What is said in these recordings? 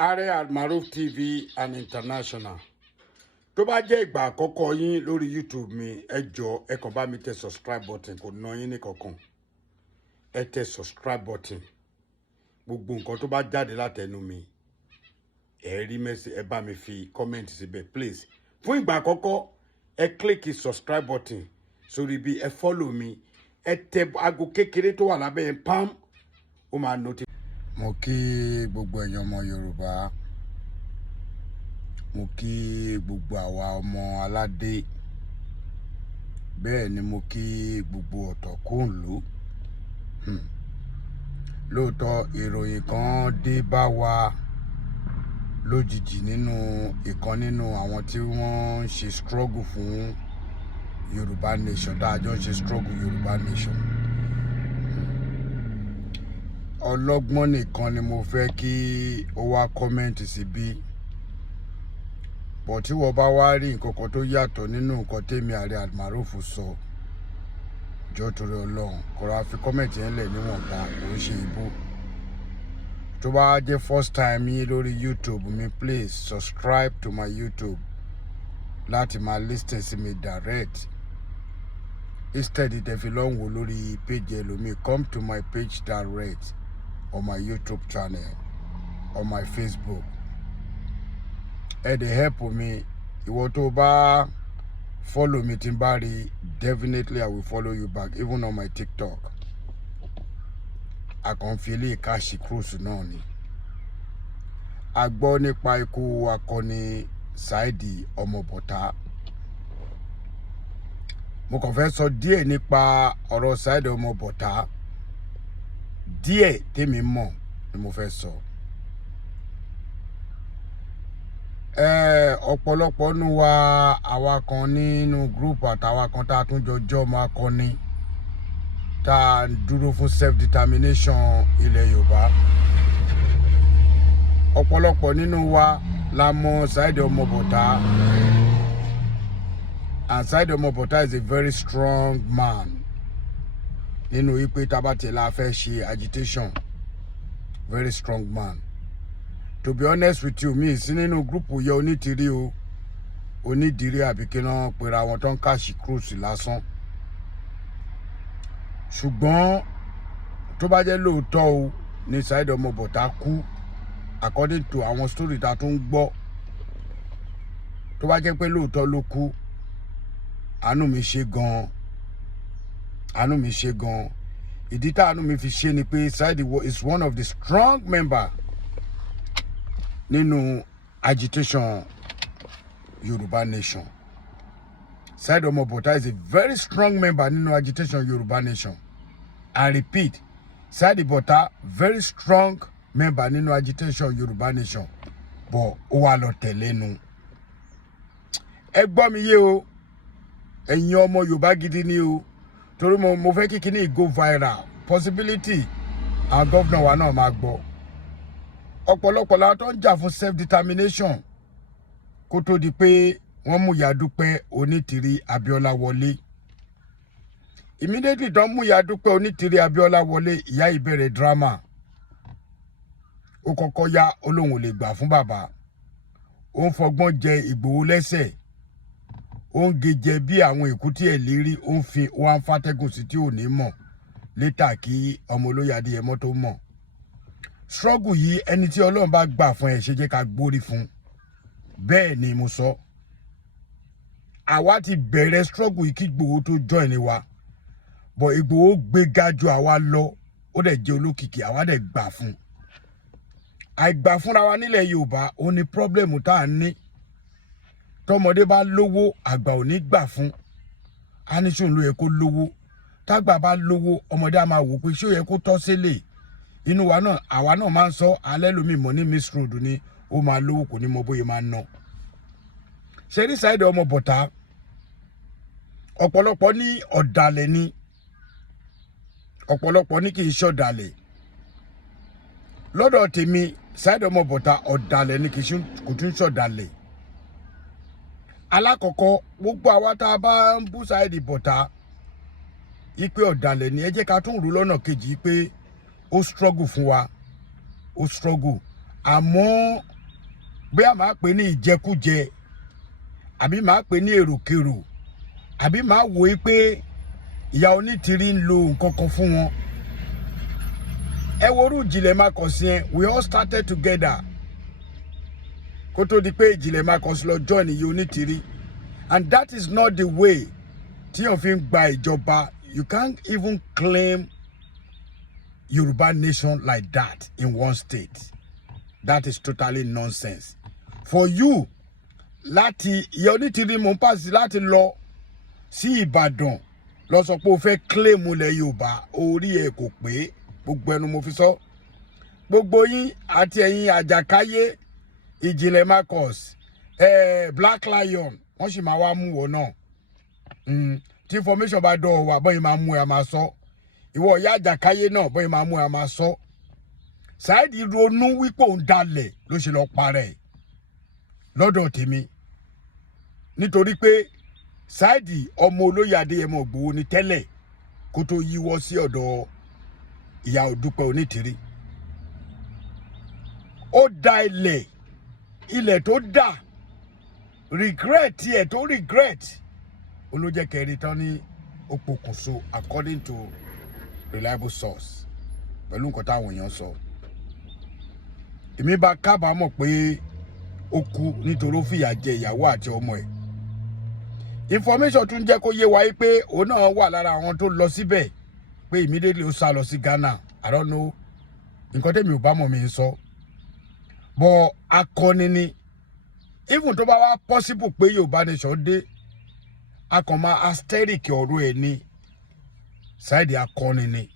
Ààrẹ Maruf TV and International. Tó bá jẹ́ ìgbà àkọ́kọ́ yín lórí YouTube mi, ẹ jọ̀ọ́ ẹ kàn bá mi tẹ subscribe button kò ná yín ní kankan. Ẹ tẹ subscribe button. Gbogbo nǹkan tó bá jáde látẹnu mi, ẹ rí message, ẹ bá mi fi comment síbẹ̀ please. Fún ìgbà àkọ́kọ́, ẹ click subscribe button sórí bí ẹ follow mi. Ẹ tẹ aago kékeré tó wà lábẹ́ yẹn pam, ó máa notify. Mo kí gbogbo èèyàn ọmọ Yorùbá. Mo kí gbogbo àwa ọmọ aládé. Bẹ́ẹ̀ ni mo kí gbogbo ọ̀tọ̀kùnlú. Lóòótọ́ ìròyìn kan dé bá wa lójijì nínú ìkan nínú àwọn tí wọ́n ń ṣe struggle fún Yorùbá nation, tá a jọ ń ṣe struggle Yorùbá nation. Ọlọ́gbọ́n nìkan ni mo fẹ́ kí ó wá kọ́mẹ́ǹtì síbí. Bọ̀ tí wọ́n bá wá rí nǹkan kan tó yàtọ̀ nínú nǹkan tèmi Ààrẹ Maruf sọ, jọ̀ọ́ torí Ọlọ́run kó ra fi kọ́mẹ́ǹtì yẹn lẹ̀ níwọ̀nba, kò ń ṣe ìbò. Tó bá jẹ́ first time yín lórí YouTube mi, please subscribe to my YouTube láti máa listen sí mi direct. Instead tẹ́ fi lọ wò lórí page ẹlòmíì, come to my page direct on my YouTube channel, on my Facebook. Ẹ dẹ̀ help me. Ìwọ tó bá follow me tí n bá rí, definitely I will follow you back, even on my TikTok. Àkànfilé káàṣì cruise náà ni. A gbọ́ nípa ikú akọni Saheed ọmọ Bọ̀tá. Mo kàn fẹ́ sọ díẹ̀ nípa ọ̀rọ̀ Saheed ọmọ Bọ̀tá. Díẹ̀ tèmi mọ̀ ni mo fẹ́ sọ. Ọ̀pọ̀lọpọ̀ nínú wa, àwa kan nínú group àtàwa kan tá a tún jọjọ́ máa kọni, tá a dúró fún self determination ilẹ̀ Yorùbá. Ọ̀pọ̀lọpọ̀ nínú wa la mọ̀ Saheed ọmọ Bọ̀tá. And Saheed ọmọ Bọ̀tá is a very strong man. Nínú ipe tabati la fẹ́ ṣe agitation, very strong man. To be honest with you, mi sí nínú group yẹ onítìrí o, onídìrí àbí kí náà pera wọn tó ń káàṣì cruise lásán. Ṣùgbọ́n tó bá jẹ́ lóòótọ́ o ní Saheed ọmọ Bọ̀tá kú, according to àwọn story ta tó ń gbọ́, tó bá jẹ́ pé lóòótọ́ ló kú, àánú mi ṣe gan. Àánú mi ṣe gan. Ìdí tá àánú mi fi ṣe ni pé Saheed is one of the strong member nínú agitation Yorùbá nation. Saheed ọmọ Bọ̀tá is a very strong member nínú agitation Yorùbá nation. I repeat, Saheed Bọ̀tá very strong member nínú agitation Yorùbá nation. But ó wá lọ tẹ̀lé nu. Ẹ gbọ́ mi yé o, ẹ̀yin ọmọ Yorùbá gidi ni o. Torí mo fẹ́ kí kíní go viral. Possibility àwọn governor wa náà máa gbọ́. Ọ̀pọ̀lọpọ̀ la tó ń jà fún self determination kó tó di pé wọ́n mú Ìyádúpẹ́ Onítìrí Abíọ́lá wọlé. Immediately tó ń mú Ìyádúpẹ́ Onítìrí Abíọ́lá wọlé, ìyá ìbẹ̀rẹ̀ drama. Ó kọ́kọ́ yá Ọlọ́hun ò lè gbà fún bàbá. Ó ń fọgbọ́n jẹ Ìgbòho lẹ́sẹ̀. Ó ń gejẹ bí àwọn èkúté ẹ̀ lérí, ó ń fi wá ń fàtẹ́gùn sí tí ò ní mọ̀. Létà kí ọmọ olóyè Adéyẹmọ tó mọ̀. Struggle yìí ẹni tí Ọlọ́run bá gbà fún ẹ ṣe jẹ́ ká gbórí fún. Bẹ́ẹ̀ ni mo sọ. Àwa ti bẹ̀rẹ̀ struggle yìí kí Ìgbòho tó join wa. But Ìgbòho gbéga ju àwa lọ, ó dẹ̀ jẹ́ olókìkí, àwa dẹ̀ gbà fún. Àìgbà fúnra wa nílẹ̀ Yorùbá, ó ní problem tá a ní. Tọ́mọdé bá lówó, àgbà ò ní gbà fún. A ní ṣòun ló yẹ kó lówó. Tágbà bá lówó, ọmọdé á máa wò pé ṣé ó yẹ kó tọ́ sílẹ̀. Inú wa náà, àwa náà máa ń sọ alẹ́ lómi mọ̀ ní Miss Road ni ó máa lówó kò ní mọ bóyá máa ná. Ṣé ní Saheed ọmọ Bọ̀tá, ọ̀pọ̀lọpọ̀ ní ọ̀dàlẹ̀ ni. Ọ̀pọ̀lọpọ̀ ní kì í ṣọ̀dàlẹ̀. Lọ́dọ̀ tèmi, Saheed ọmọ Bọ̀tá ọ̀dàlẹ̀ ni kò tún ṣọ̀dàlẹ̀. Alákọ̀ọ́kọ́, gbogbo àwa tá a bá ń bú Saheed Bọ̀tá ipe ọ̀dàlẹ̀ ni, ẹ jẹ́ ká tún rú lọ́nà kejì pé ó struggle fún wa. Ó struggle. àmọ́ bóyá máa pè ní ìjẹkújẹ àbí máa pè ní èròkèrò àbí máa wò ó pé ìyá onítìrí ń lo nǹkan kan fún wọn. Ẹ wo orú Ìjìnlẹ̀ Marcus yẹn, we all started together kó tó di pé Ìjìnlẹ̀ Marcus lọ join ìyá onítìrí, and that is not the way tí wọ́n fi ń gba ìjọba. You can't even claim Yoruba nation like that in one state. That is totally nonsense. For you láti ìyá onítìrí mò ń pàṣẹ láti lọ sí Ìbàdàn lọ sọ pé o fẹ́ claim ilẹ̀ Yorùbá, orí ẹ̀ kò pé, gbogbo ẹnu mo fi sọ. Gbogbo yín àti ẹ̀yin Àjàkáyé, Ìjìnlẹ̀ Marcus, Black Lion, wọ́n sì máa wá mú wọ náà. Tí information bá dọ̀ wá bọ́yìí máa mú ẹ máa sọ. Ìwọ ìyá Àjàkáyé náà bọ́yìí máa mú ẹ máa sọ. Saheed ronú wípé òun dalẹ̀ ló ṣe lọ parẹ́ lọ́dọ̀ tèmi. Nítorí pé Saheed ọmọ olóyè Adéyẹmọ Ìgbòho ni tẹ́lẹ̀ kó tó yíwọ́ sí ọ̀dọ̀ ìyá Odúpẹ́ Onítìrí. Ó da ilẹ̀ tó dà, regret ẹ̀ tó regret olójẹ́ kẹrin tán ní ó pokùnso according to reliable source pẹ̀lú nǹkan táwọn èèyàn sọ. Èmi bá kábàámọ̀ pé ó kú nítorí ó fìyà jẹ ìyàwó àti ọmọ ẹ̀. Information tún jẹ́ kó yé wa pé òun náà wà lára àwọn tó lọ síbẹ̀ pé immediately ó sá lọ sí Ghana. I don't know nǹkan tẹ́mi ò bá mọ̀ mi ń sọ. But akọni ni, even tó bá wá possible pé Yorùbá nation dé, akọ̀mọ́ asteric ọ̀rọ̀ ẹ̀ ni. Saheed akọni ni.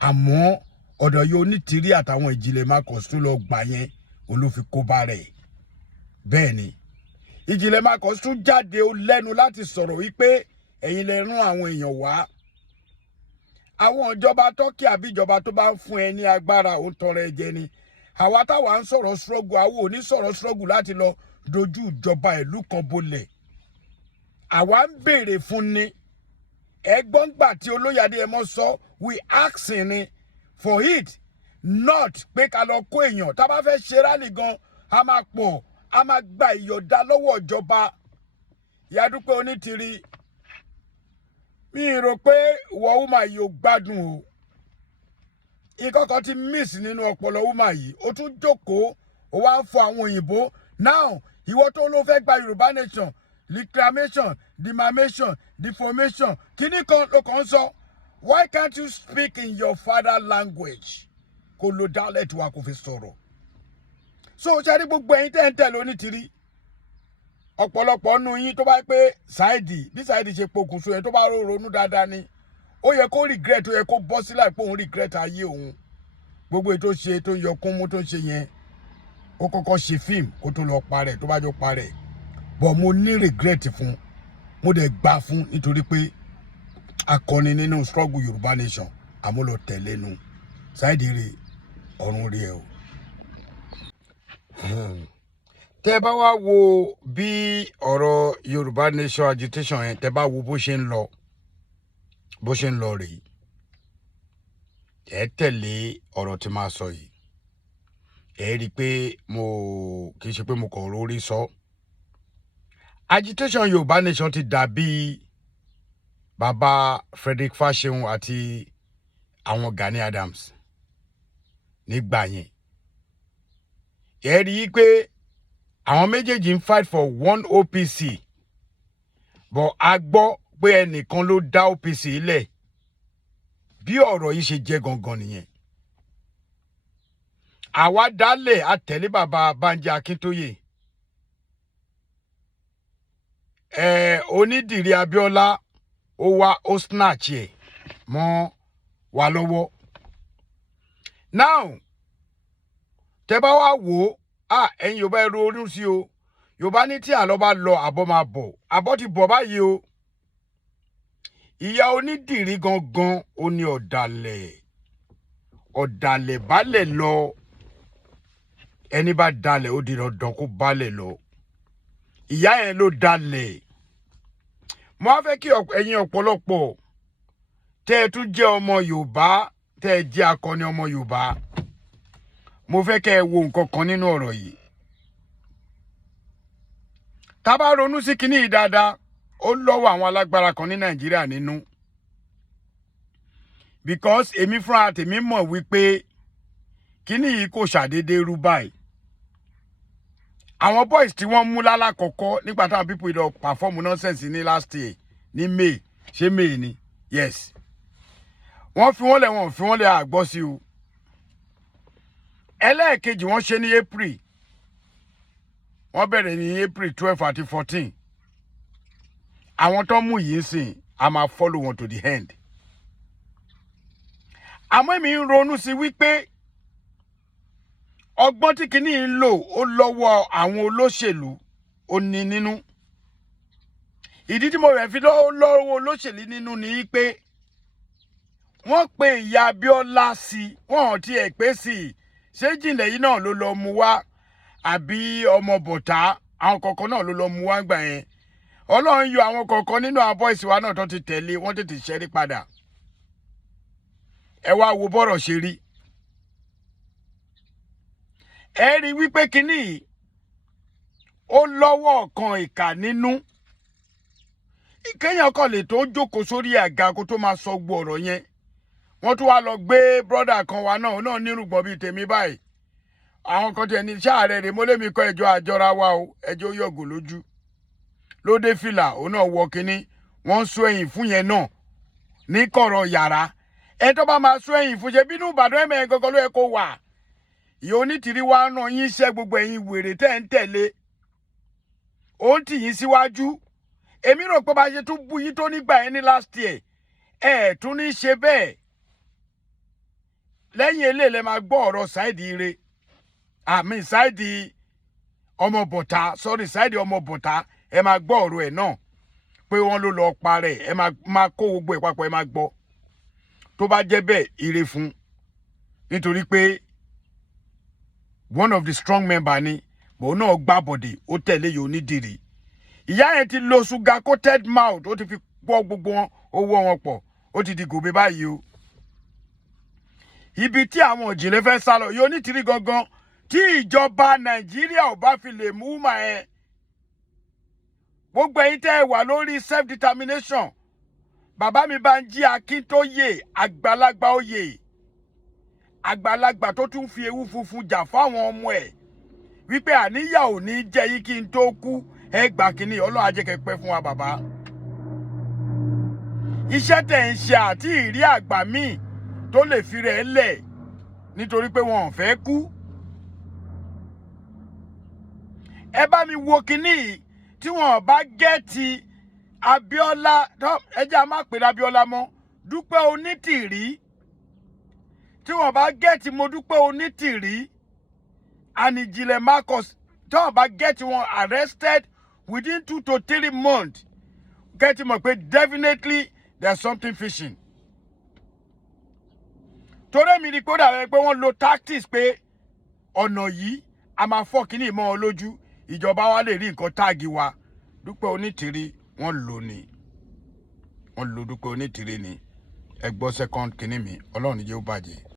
Àmọ́ ọ̀dọ̀ yóò Onítìrí àtàwọn Ìjìnlẹ̀ Marcus tó lọ gbà yẹn òun ló fi kó bá rẹ̀. Bẹ́ẹ̀ ni Ìjìnlẹ̀ Marcus tún jáde ó lẹ́nu láti sọ̀rọ̀ wípé ẹ̀yin lẹ rán àwọn èèyàn wá. Àwọn ìjọba Turkey àbí ìjọba tó bá ń fún ẹ ní agbára òun tọrọ ẹ jẹ ni. Àwa táwa ń sọ̀rọ̀ struggle, àwa ò ní sọ̀rọ̀ struggle láti lọ dojú ìjọba ìlú kan bolẹ̀. Àwa ń béèrè fún ni. Ẹgbọ́n gbà tí olóyè Adéyẹmọ sọ, we asking ni for it, not pé ká lọ kó èèyàn. Tá bá fẹ́ ṣe rally gan, a máa pọ̀, a máa gba ìyọ̀dá lọ́wọ́ ìjọba. Ìyá Dúpẹ́ Onítìrí, mi rò pé ìwọ woman yìí ò gbádùn o. Ìkọ́kọ́ ti miss nínú ọpọlọ woman yìí. Ó tún jókòó, ó wá ń fọ àwọn òyìnbó. Now, ìwọ tó ló fẹ́ gba Yorùbá nation, reclamation, defamation, defamation, kíní kan ló kàn ń sọ. Why can't you speak in your father language? Kó lo dialect wa kó fi sọ̀rọ̀. So ṣe rí gbogbo ẹ̀yin tẹ́ ń tẹ̀lé Onítìrí. Ọ̀pọ̀lọpọ̀ nínú yín tó bá pé Saheed, bí Saheed ṣe pokùnso yẹn tó bá ronú dáadáa ni. Ó yẹ kó regret, ó yẹ kó bọ́ sílẹ̀ pé òun regret ayé òun. Gbogbo èyí tó ṣe tó yọ kún mú tó ṣe yẹn. Ó kọ́kọ́ ṣe fíìmù kó tó lọ parẹ́ tó bá jọ parẹ́. But mo ní regret fún, mo dẹ̀ gbà fún nítorí pé akọni nínú struggle Yorùbá nation àmúlò tẹ̀lé nu. Saheed rè ọ̀run rí ẹ o. Tẹ́ bá wá wo bí ọ̀rọ̀ Yorùbá nation agitation yẹn, tẹ́ bá wo bó ṣe ń lọ rèé. Ẹ tẹ̀lé ọ̀rọ̀ tí máa sọ yìí. Ẹ rí pé kì í ṣe pé mo kàn rórí sọ. Agitation Yorùbá nation ti dàbí bàbá Frederick Fasehun àti àwọn Gani Adams nígbà yẹn. Ẹ rí pé àwọn méjèèjì ń fight for one OPC, but a gbọ́ pé ẹnìkan ló dá OPC ilẹ̀. Bí ọ̀rọ̀ yìí ṣe jẹ́ gangan nìyẹn. Àwa dálẹ̀ àtẹ̀lé bàbá Banji Akíntóyè. Onídìrí Abíọ́lá ó wá ó snatch ẹ̀ mọ́ wa lọ́wọ́. Now, tẹ́ bá wá wò ó, ẹ̀yin Yorùbá ẹ ro orí sí o. Yorùbá ní tí àlọ́ bá lọ àbọ̀ máa bọ̀. Àbọ̀ ti bọ̀ báyìí o. Ìyá Onídìrí gangan ó ní ọ̀dàlẹ̀. Ọ̀dàlẹ̀ balẹ̀ lọ. Ẹni bá dalẹ̀ ó di dandan kó balẹ̀ lọ. Ìyá yẹn ló dalẹ̀. Mo wá fẹ́ kí ẹ̀yin ọ̀pọ̀lọpọ̀ tẹ́ ẹ tún jẹ́ ọmọ Yorùbá, tẹ́ ẹ jẹ́ akọni ọmọ Yorùbá. mo fẹ́ kẹ́ ẹ wo nǹkan kan nínú ọ̀rọ̀ yìí. Tá bá ronú sí kíní yìí dáadáa, ó lọ́wọ́ àwọn alágbára kan ní Nàìjíríà nínú. Because èmi fúnra tèmi mọ̀ wípé kíní yìí kò ṣàdédé rú báyìí. Àwọn boys tí wọ́n mú lálákọ̀ọ́kọ́ nígbà táwọn people lọ perform nonsense ní last year ní May, ṣé May ni? Yes. Wọ́n fi wọ́n lẹ̀ àgbọ́ sí o. Ẹlẹ́ẹ̀kejì wọ́n ṣe ní April. Wọ́n bẹ̀rẹ̀ ní April 12 àti 14. Àwọn tó mú yìí sìn, a máa follow wọn to the end. Àmọ́ èmi ń ronú sí wípé ọgbọ́n tí kìíní ń lò ó lọ́wọ́ àwọn olóṣèlú ó ní nínú. Ìdí tí mo rẹ̀ fi lọ́wọ́ olóṣèlú nínú ni pé wọ́n pe ìyá Abíọ́lá sí, wọ́n ti ẹ̀ pé sí, ṣé Jìnlẹ̀ yìí náà ló lọ mú wá àbí ọmọ bọ̀tá, àwọn kọ̀ọ̀kan náà ló lọ mú wá gbà yẹn. Ọlọ́run yọ àwọn kọ̀ọ̀kan nínú àwọn boys wa náà tó ti tẹ̀lé, wọ́n tètè ṣẹ́rí padà. Ẹ wá wo bọ́rọ̀ ṣe rí. Ẹ rí wípé kíní ó lọ́wọ́ kan ìkà nínú. Ìkẹyàn kan lè tó jókòó sórí àga kó tó máa sọ gbọ́ ọ̀rọ̀ yẹn. Wọ́n tún wá lọ gbé brother kan wa náà nírùngbọ̀n bíi tèmi báyìí. Àwọn kan tiẹ̀ ní ṣáàrẹ̀ rẹ̀ mo lé mi kọ́ ẹjọ́ àjọra wa o, ẹjọ́ yọ̀gò lójú. Lóde fìlà òun náà wọ kíní, wọ́n sọ ẹ̀yìn fún yẹn náà ní kọ̀rọ̀ yàrá. Ẹ tó bá máa sọ ẹ̀yìn fún ṣe bínú Ìbàdàn ẹ̀mẹ̀ gangan ló yẹ kó wà. Ìyá onítìrí wa rán yín iṣẹ́ gbogbo ẹ̀yin wèrè tẹ́ ń tẹ̀lé. Ó ń tì yín síwájú. Èmi rò pé bá ṣe tún bú yín tó nígbà yẹn ní last year. Ẹ tún ní ṣe bẹ́ẹ̀. Lẹ́yìn eléyìí lẹ máa gbọ́ ọ̀rọ̀ Saheed ire. Àmì Saheed ọmọ bọ̀tá, Saheed ọmọ bọ̀tá, ẹ máa gbọ́ ọ̀rọ̀ ẹ̀ náà. Pé wọ́n ló lọ parẹ́, ẹ máa kó gbogbo ẹ̀ papọ̀, ẹ máa gbọ́. Tó bá jẹ́ bẹ́ẹ̀ ire fún. Nítorí pé one of the strong member ni, bò náà gbá bọ̀dẹ̀, ó tẹ̀lé yóò ní dìrì. Ìyá yẹn ti lo sugar coated mouth, ó ti fi pọ́ gbogbo wọn, owó wọn pọ̀, ó ti di gòbè báyìí o. Ibi tí àwọn òjìlẹ̀ fẹ́ sá lọ, yóò ní tìrí gangan, tí ìjọba Nàìjíríà ò bá fi lè mú mà ẹ́. Gbogbo ẹ̀yin tẹ́ ẹ wà lórí self determination. Bàbá mi Bánjí Akíntóyè, àgbàlagbà oyè. Àgbàlagbà tó tún fi ewu funfun jà fáwọn ọmọ ẹ̀. Wípé àníyà ò ní jẹ́ yín kí n tó kú, ẹ gbà kíní, Ọlọ́run á jẹ́ kẹ́ pẹ́ fún wa bàbá. Iṣẹ́ tẹ̀ ń ṣe àti ìrí àgbà míì tó lè fi rẹ̀ lẹ̀ nítorí pé wọn ò fẹ́ kú. Ẹ bá mi wo kíní tí wọn bá gẹ́ẹ̀tì Abíọ́lá, ẹ jẹ́ a má pè Abíọ́lá mọ́, Dúpẹ́ Onítìrí. Tí wọn bá gẹ́ẹ̀tì mo Dúpẹ́ Onítìrí and Ìjìnlẹ̀ Marcus, tí wọn bá gẹ́ẹ̀tì wọn arrested within 2 to 3 months, gẹ́ẹ̀tì mọ̀ pé definitely there's something fishing. Torí mi ni pé ó dàbí pé wọ́n lo tactics pé ọ̀nà yìí a máa fọ́ kíní mọ́ ọ lójú, ìjọba wa lè rí nǹkan táàgì wa. Dúpẹ́ Onítìrí wọ́n lò ní. Wọ́n lo Dúpẹ́ Onítìrí ni. Ẹ gbọ́ second kíní mi, Ọlọ́run ní jẹ́ ó bàjẹ́.